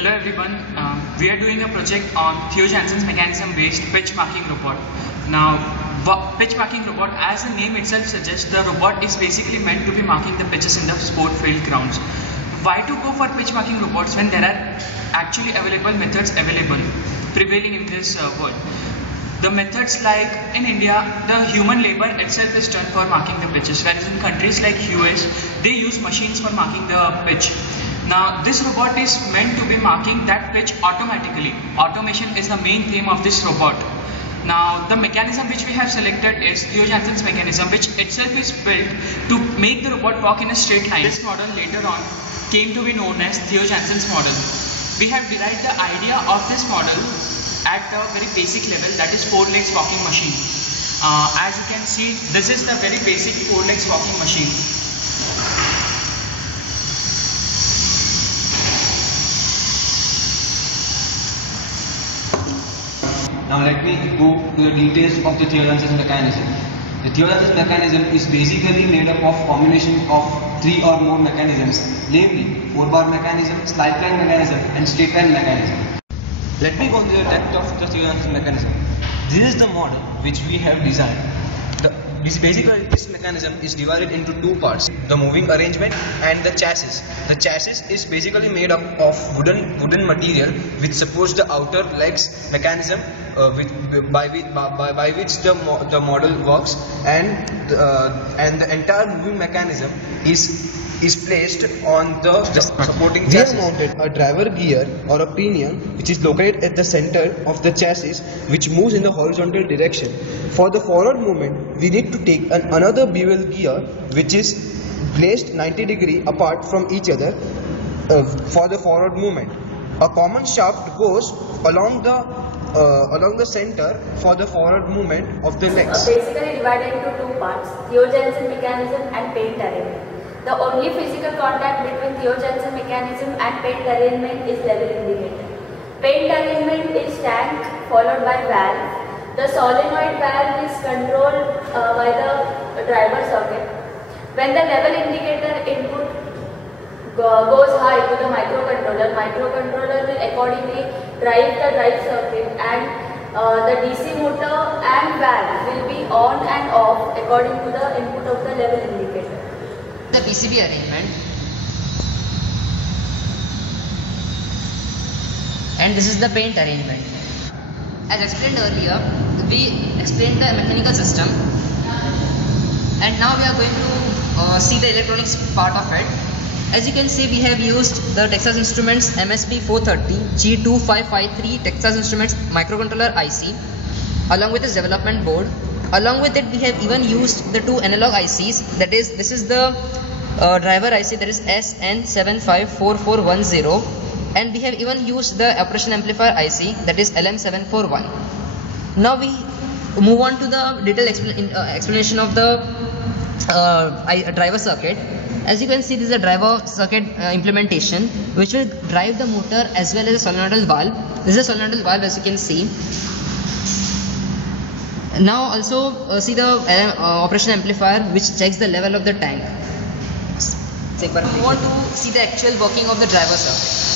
Hello everyone, we are doing a project on THEO Jansen'S mechanism based pitch marking robot. Now, pitch marking robot, as the name itself suggests, the robot is basically meant to be marking the pitches in the sport field grounds. Why to go for pitch marking robots when there are actually available methods prevailing in this world? The methods like in India, the human labor itself is done for marking the pitches, whereas in countries like US, they use machines for marking the pitch. Now, this robot is meant to be marking that pitch automatically. Automation is the main theme of this robot. Now, the mechanism which we have selected is THEO Jansen'S mechanism, which itself is built to make the robot walk in a straight line. This model later on came to be known as THEO Jansen'S model. We have derived the idea of this model at a very basic level, that is 4 legs walking machine. As you can see, this is the very basic 4 legs walking machine. Now let me go to the details of the THEO Jansen'S mechanism. The THEO Jansen'S mechanism is basically made up of combination of 3 or more mechanisms, namely 4-bar mechanism, slide line mechanism and straight line mechanism. Let me go into the depth of the THEO Jansen'S mechanism. This is the model which we have designed. This mechanism is divided into 2 parts, the moving arrangement and the chassis. The chassis is basically made up of wooden material which supports the outer legs mechanism by which the model works, and the entire moving mechanism is placed on the supporting chassis. We have mounted a driver gear or a pinion which is located at the center of the chassis, which moves in the horizontal direction. For the forward movement, we need to take another bevel gear which is placed 90 degrees apart from each other for the forward movement. A common shaft goes along the center for the forward movement of the legs. Basically divided into 2 parts, THEO Jansen mechanism and paint arrangement. The only physical contact between THEO Jansen mechanism and paint arrangement is level indicator. Paint arrangement is tank followed by valve. The solenoid valve is controlled by the driver circuit. When the level indicator input goes high to the microcontroller will accordingly drive the drive circuit, and the DC motor and valve will be on and off according to the input of the level indicator. The PCB arrangement, and this is the paint arrangement. As explained earlier, we explained the mechanical system, and now we are going to see the electronics part of it. As you can see, we have used the Texas Instruments MSP 430 G2553 Texas Instruments microcontroller IC along with its development board. Along with it, we have even used the 2 analog ICs, that is, this is the driver IC, that is SN754410, and we have even used the operation amplifier IC, that is LM741. Now we move on to the detailed explanation of the driver circuit. As you can see, this is a driver circuit implementation which will drive the motor as well as a solenoidal valve. This is a solenoidal valve, as you can see. Now also see the operation amplifier which checks the level of the tank. We want to see the actual working of the driver circuit.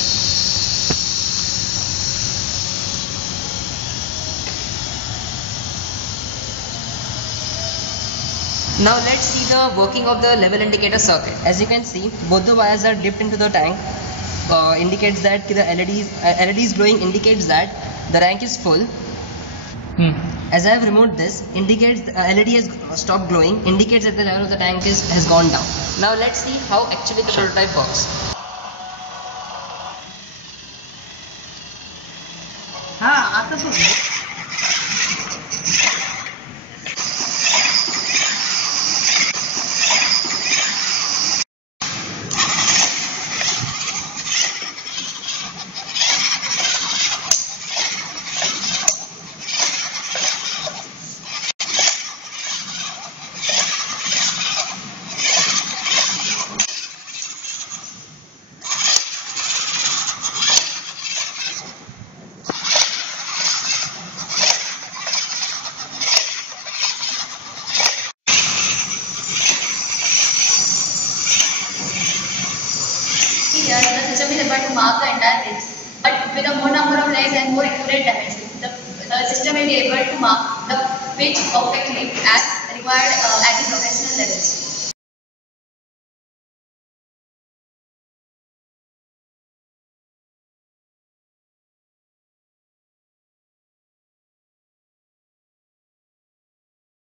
Now let's see the working of the level indicator circuit. As you can see, both the wires are dipped into the tank. Indicates that the LED is glowing, indicates that the tank is full. As I have removed this, indicates the LED has stopped glowing, indicates that the level of the tank has gone down. Now let's see how actually the prototype works. Here, the system is able to mark the entire pitch but with a more number of legs and more accurate dimensions, the system will be able to mark the pitch perfectly as required at the professional level.